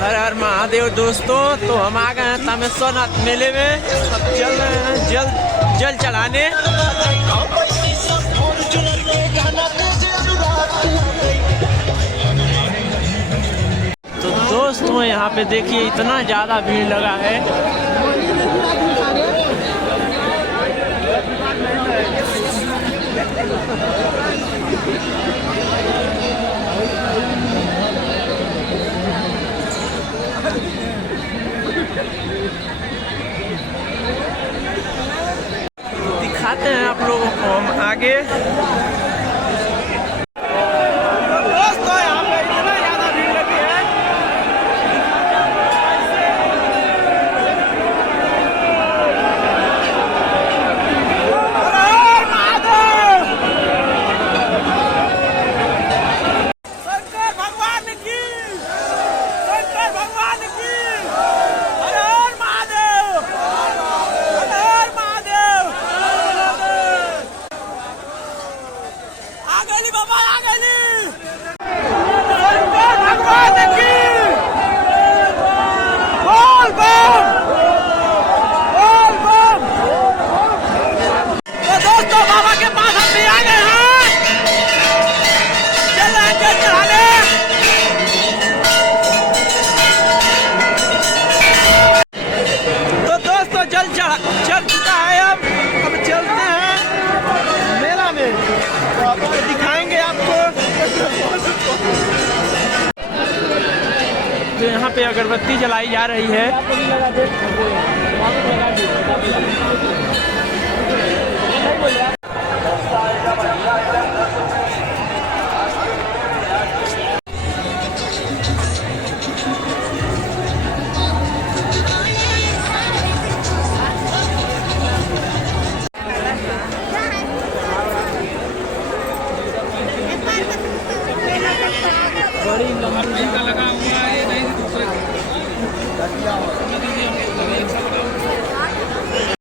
हर हर महादेव दोस्तों। तो हम आ गए हैं तामेश्वरनाथ मेले में। अब चल रहे हैं जल चढ़ाने। तो दोस्तों यहाँ पे देखिए इतना ज़्यादा भीड़ लगा है। दिखाते हैं आप लोगों को हम आगे। दोस्तों यहाँ पे इतना ज़्यादा भीड़ लगी है। शंकर भगवान की, शंकर भगवान की। हर हर महादेव, हर हर महादेव। आ गई बाबा, आ गई। शंकर भगवान की। बोल बम, बोल बम। तो दोस्तों बाबा के पास हम भी आ गए हैं। चल रहे हैं जल चढ़ाने। तो दोस्तों जल चढ़ चुका है। अब चलते हैं मेला में, तो दिखाएंगे आपको। तो यहाँ पे अगरबत्ती जलाई जा रही है। बड़ी लंबी